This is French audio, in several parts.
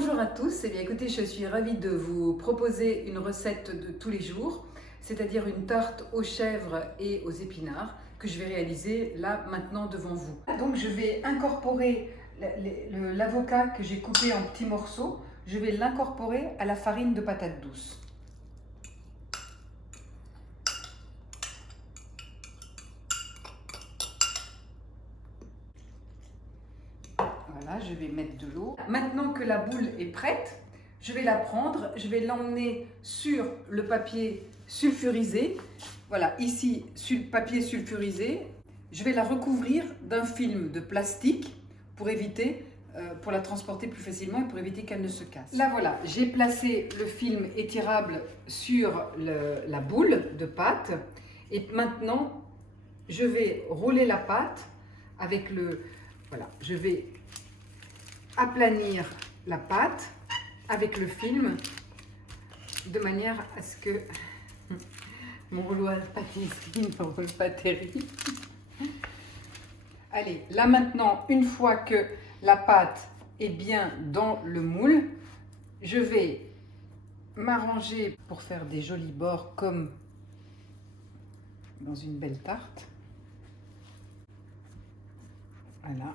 Bonjour à tous, eh bien, écoutez, je suis ravie de vous proposer une recette de tous les jours, c'est-à-dire une tarte aux chèvres et aux épinards que je vais réaliser là maintenant devant vous. Donc je vais incorporer l'avocat que j'ai coupé en petits morceaux, je vais l'incorporer à la farine de patate douce. Voilà, je vais mettre de l'eau. Maintenant que la boule est prête, je vais la prendre, je vais l'emmener sur le papier sulfurisé. Voilà, ici, sur le papier sulfurisé. Je vais la recouvrir d'un film de plastique pour éviter, pour la transporter plus facilement et pour éviter qu'elle ne se casse. Là voilà, j'ai placé le film étirable sur la boule de pâte. Et maintenant, je vais rouler la pâte avec le... Voilà, je vais aplanir la pâte avec le film de manière à ce que mon rouleau à pâtisserie ne roule pas terrible. Allez, là maintenant, une fois que la pâte est bien dans le moule, je vais m'arranger pour faire des jolis bords comme dans une belle tarte. Voilà.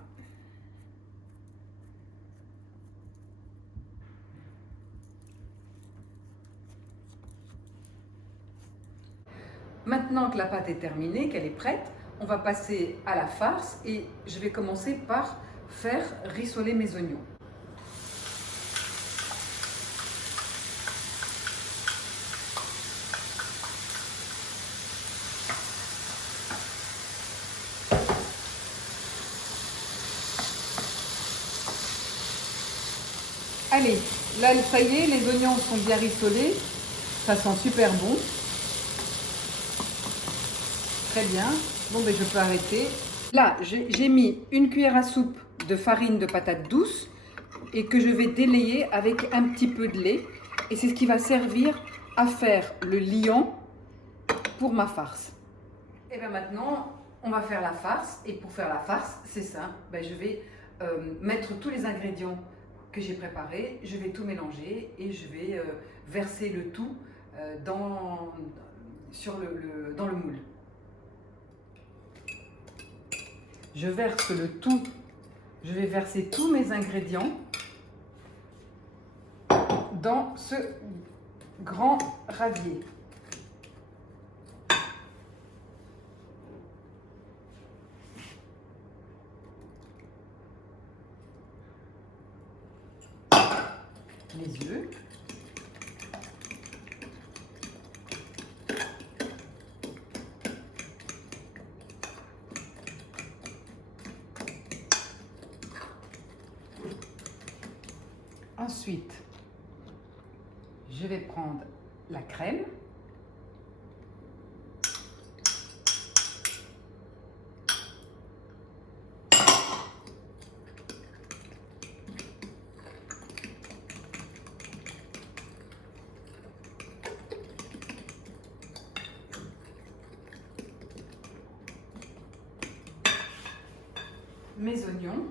Maintenant que la pâte est terminée, qu'elle est prête, on va passer à la farce et je vais commencer par faire rissoler mes oignons. Allez, là ça y est, les oignons sont bien rissolés, ça sent super bon. Très bien, bon ben je peux arrêter. Là, j'ai mis une cuillère à soupe de farine de patate douce et que je vais délayer avec un petit peu de lait. Et c'est ce qui va servir à faire le liant pour ma farce. Et bien maintenant, on va faire la farce. Et pour faire la farce, c'est simple, ben je vais mettre tous les ingrédients que j'ai préparés, je vais tout mélanger et je vais verser le tout dans le moule. Je verse le tout, je vais verser tous mes ingrédients dans ce grand ravier. Les œufs. Ensuite, je vais prendre la crème. Mes oignons.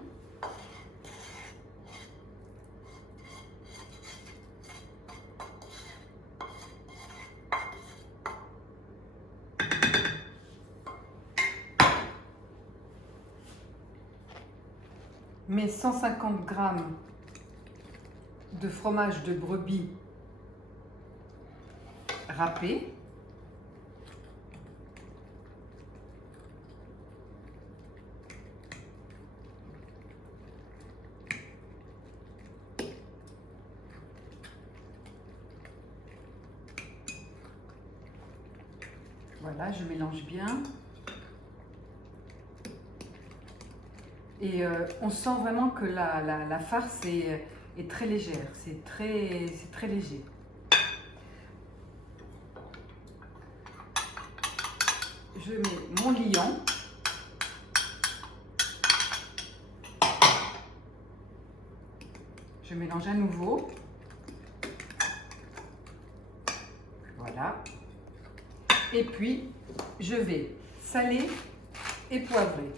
Mes 150 g de fromage de brebis râpé. Voilà, je mélange bien. Et on sent vraiment que la farce est très légère, c'est très léger. Je mets mon liant. Je mélange à nouveau. Voilà. Et puis, je vais saler et poivrer.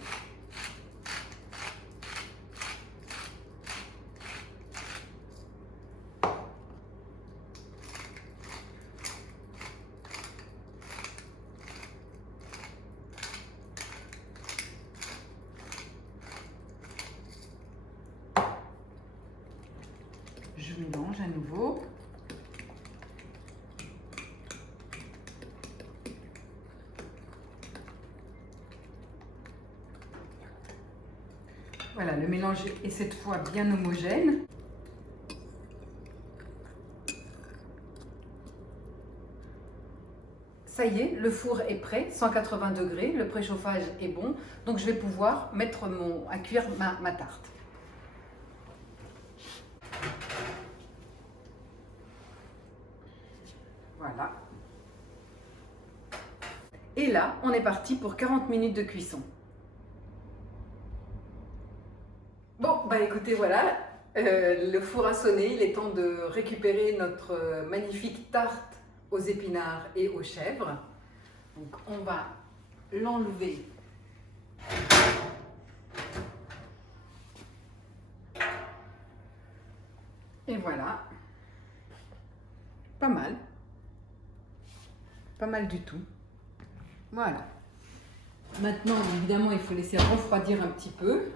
Je mélange à nouveau. Voilà, le mélange est cette fois bien homogène. Ça y est, le four est prêt, 180 degrés, le préchauffage est bon, donc je vais pouvoir mettre à cuire ma tarte. Voilà. Et là, on est parti pour 40 minutes de cuisson. Bon, bah écoutez, voilà, le four a sonné, il est temps de récupérer notre magnifique tarte aux épinards et aux chèvres. Donc on va l'enlever. Et voilà, pas mal. Pas mal du tout. Voilà. Maintenant, évidemment, il faut laisser refroidir un petit peu.